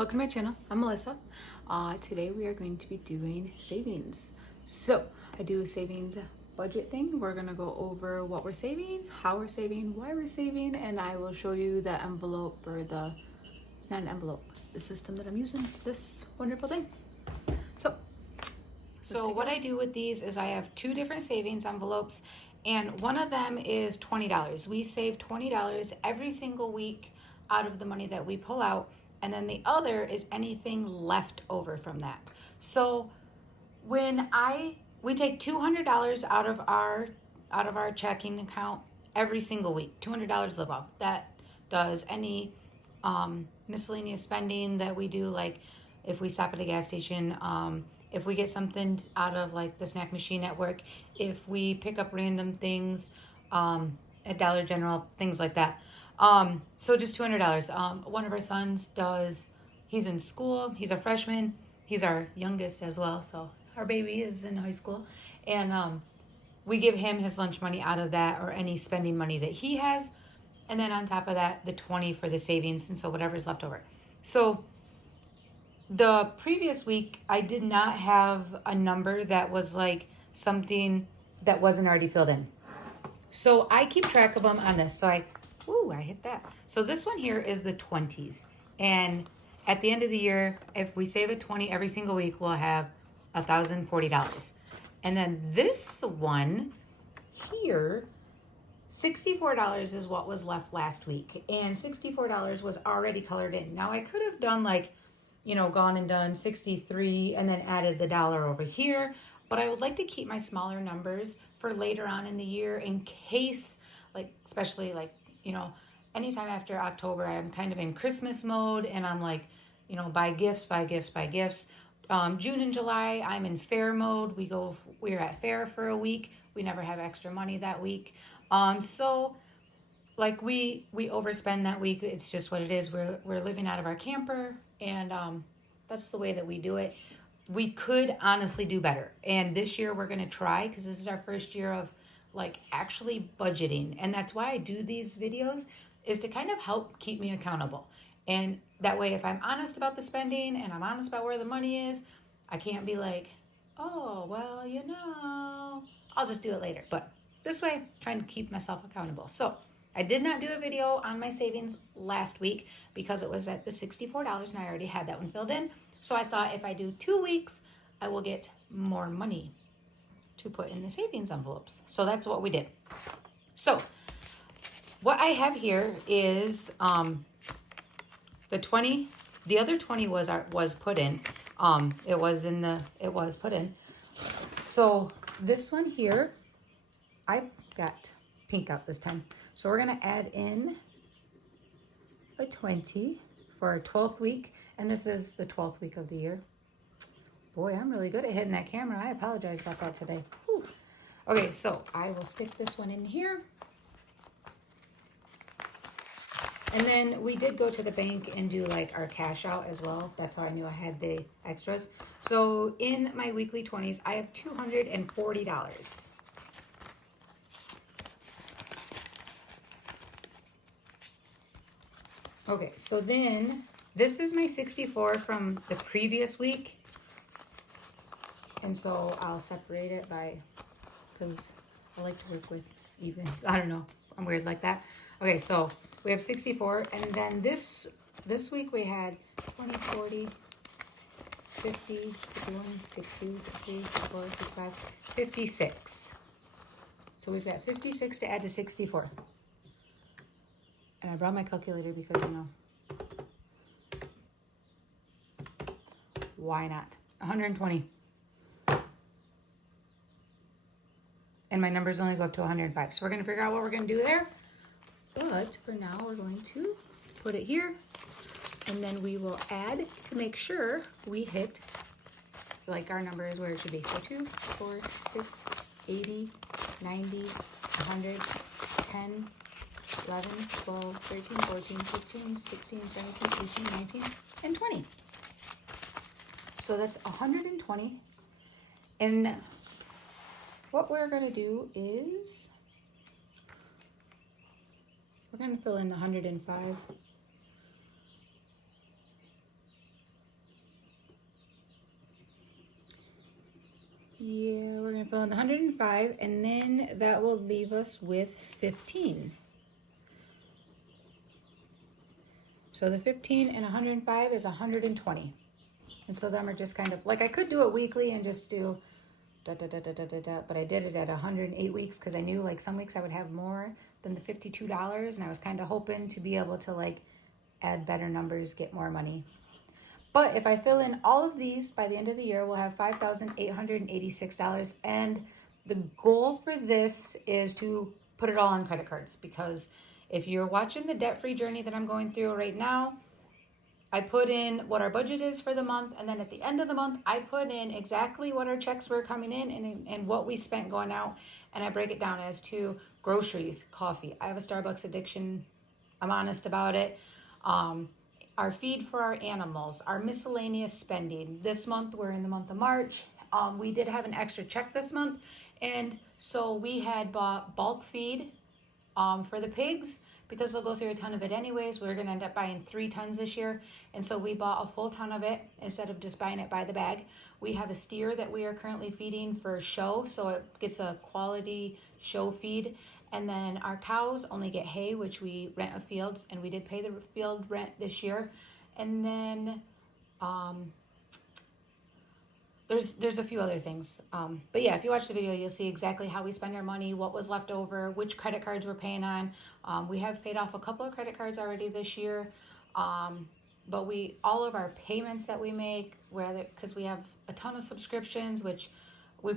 welcome to my channel. I'm Melissa. Today we are going to be doing savings. So I do a savings budget thing. We're gonna go over what we're saving, how we're saving, why we're saving, and I will show you the envelope or it's not an envelope, the system that I'm using, this wonderful thing. So what I do with these is I have two different savings envelopes, and one of them is $20. We save $20 every single week out of the money that we pull out, and then the other is anything left over from that. So we take $200 out of our checking account every single week. $200 live off. That does any miscellaneous spending that we do, like if we stop at a gas station, if we get something out of like the snack machine at work, if we pick up random things at Dollar General, things like that. So just $200. One of our sons he's in school, he's a freshman, he's our youngest as well, so our baby is in high school, and we give him his lunch money out of that, or any spending money that he has, and then on top of that, the 20 for the savings, and so whatever's left over. So the previous week, I did not have a number that was like something that wasn't already filled in. So I keep track of them on this. So I hit that. So this one here is the 20s. And at the end of the year, if we save a 20 every single week, we'll have $1,040. And then this one here, $64 is what was left last week. And $64 was already colored in. Now I could have done gone and done 63 and then added the dollar over here. But I would like to keep my smaller numbers for later on in the year in case, especially anytime after October, I'm kind of in Christmas mode and I'm buy gifts. June and July, I'm in fair mode. We're at fair for a week. We never have extra money that week. So we overspend that week. It's just what it is. We're living out of our camper, and that's the way that we do it. We could honestly do better, and this year we're going to try, because this is our first year of actually budgeting, and that's why I do these videos, is to kind of help keep me accountable. And that way, if I'm honest about the spending and I'm honest about where the money is, I can't be like, oh, well, I'll just do it later. But this way, trying to keep myself accountable. So I did not do a video on my savings last week because it was at the $64 and I already had that one filled in. So I thought if I do 2 weeks, I will get more money to put in the savings envelopes. So that's what we did. So what I have here is the 20. The other 20 was put in. It was put in. So this one here, I got pink out this time. So we're going to add in a 20 for our 12th week. And this is the 12th week of the year. Boy, I'm really good at hitting that camera. I apologize about that today. Whew. Okay, so I will stick this one in here. And then we did go to the bank and do our cash out as well. That's how I knew I had the extras. So in my weekly 20s, I have $240. Okay, so then this is my 64 from the previous week. And so I'll separate it because I like to work with evens. I don't know, I'm weird like that. Okay, so we have 64, and then this week we had 20, 40, 50, 51, 52, 53, 54, 55, 56. So we've got 56 to add to 64. And I brought my calculator because, why not? 120. And my numbers only go up to 105. So we're going to figure out what we're going to do there. But for now, we're going to put it here. And then we will add to make sure we hit, our number is where it should be. So 2, 4, 6, 80, 90, 100, 10, 11, 12, 13, 14, 15, 16, 17, 18, 19, and 20. So that's 120. And what we're going to do is we're going to fill in the 105. Yeah, we're gonna fill in the 105, and then that will leave us with 15. So the 15 and 105 is 120. And so them are just kind of, like I could do it weekly and just do da da da da da da da, but I did it at 108 weeks because I knew like some weeks I would have more than the $52, and I was kind of hoping to be able to like add better numbers, get more money. But if I fill in all of these by the end of the year, we'll have $5,886. And the goal for this is to put it all on credit cards, because if you're watching the debt-free journey that I'm going through right now, I put in what our budget is for the month, and then at the end of the month, I put in exactly what our checks were coming in and what we spent going out, and I break it down as to groceries, coffee. I have a Starbucks addiction. I'm honest about it. Our feed for our animals, our miscellaneous spending. This month, we're in the month of March. We did have an extra check this month, and so we had bought bulk feed for the pigs, because they'll go through a ton of it anyways. We're gonna end up buying 3 tons this year, and so we bought a full ton of it instead of just buying it by the bag. We have a steer that we are currently feeding for show, so it gets a quality show feed. And then our cows only get hay, which we rent a field, and we did pay the field rent this year. And then there's a few other things. But yeah, if you watch the video, you'll see exactly how we spend our money, what was left over, which credit cards we're paying on. We have paid off a couple of credit cards already this year. But all of our payments that we make, because we have a ton of subscriptions, which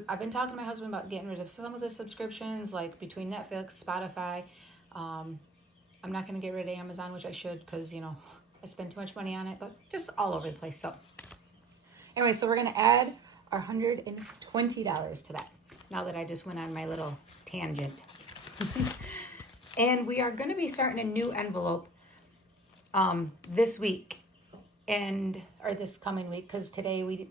I've been talking to my husband about getting rid of some of the subscriptions, like between Netflix, Spotify. I'm not going to get rid of Amazon, which I should, because, I spend too much money on it, but just all over the place. So anyway, so we're going to add our $120 to that, now that I just went on my little tangent. And we are going to be starting a new envelope this week, or this coming week, because today we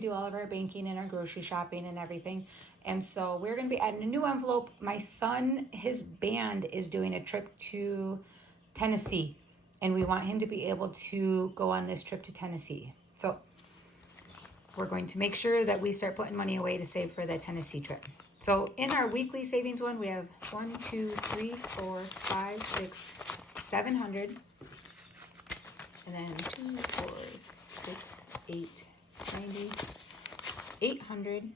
do all of our banking and our grocery shopping and everything. And so we're going to be adding a new envelope. My son, his band is doing a trip to Tennessee, and we want him to be able to go on this trip to Tennessee. So we're going to make sure that we start putting money away to save for the Tennessee trip. So in our weekly savings one, we have 1, 2, 3, 4, 5, 6, 700. And then 2, 4, 6, 8, 90, 800,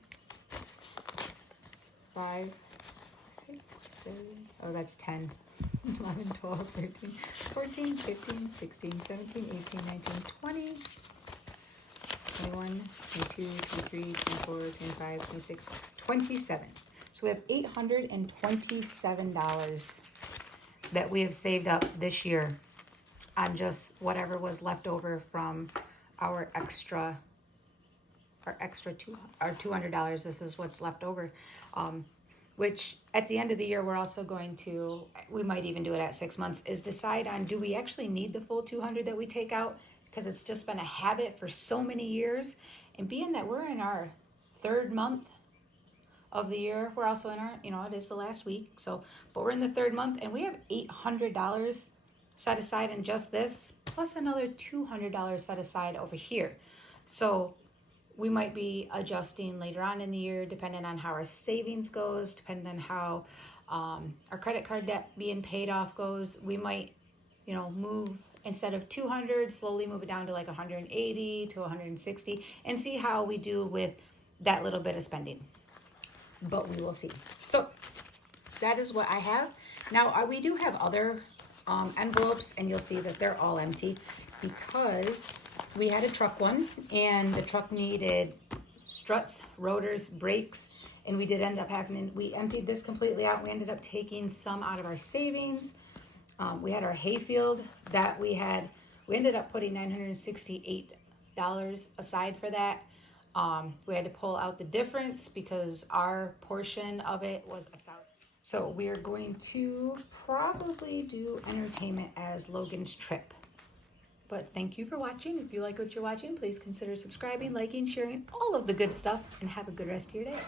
5, 6, 7, oh, that's 10, 11, 12, 13, 14, 15, 16, 17, 18, 19, 20, 21, 22, 23, 24, 25, 26, 27. So we have $827 that we have saved up this year on just whatever was left over from our extra $200. This is what's left over, which at the end of the year, we're also going to, we might even do it at 6 months, is decide on, do we actually need the full 200 that we take out? Because it's just been a habit for so many years. And being that we're in our 3rd month of the year, we're also in our, it is the last week. So, but we're in the 3rd month, and we have $800 set aside in just this, plus another $200 set aside over here. So we might be adjusting later on in the year, depending on how our savings goes, depending on how our credit card debt being paid off goes. We might, move, instead of 200, slowly move it down to like 180 to 160, and see how we do with that little bit of spending. But we will see. So that is what I have. Now, we do have other envelopes, and you'll see that they're all empty, because we had a truck one, and the truck needed struts, rotors, brakes, and we did end up we emptied this completely out. We ended up taking some out of our savings. We had our hayfield that we ended up putting $968 aside for that. We had to pull out the difference because our portion of it was $1,000. So we are going to probably do entertainment as Logan's trip. But thank you for watching. If you like what you're watching, please consider subscribing, liking, sharing, all of the good stuff, and have a good rest of your day.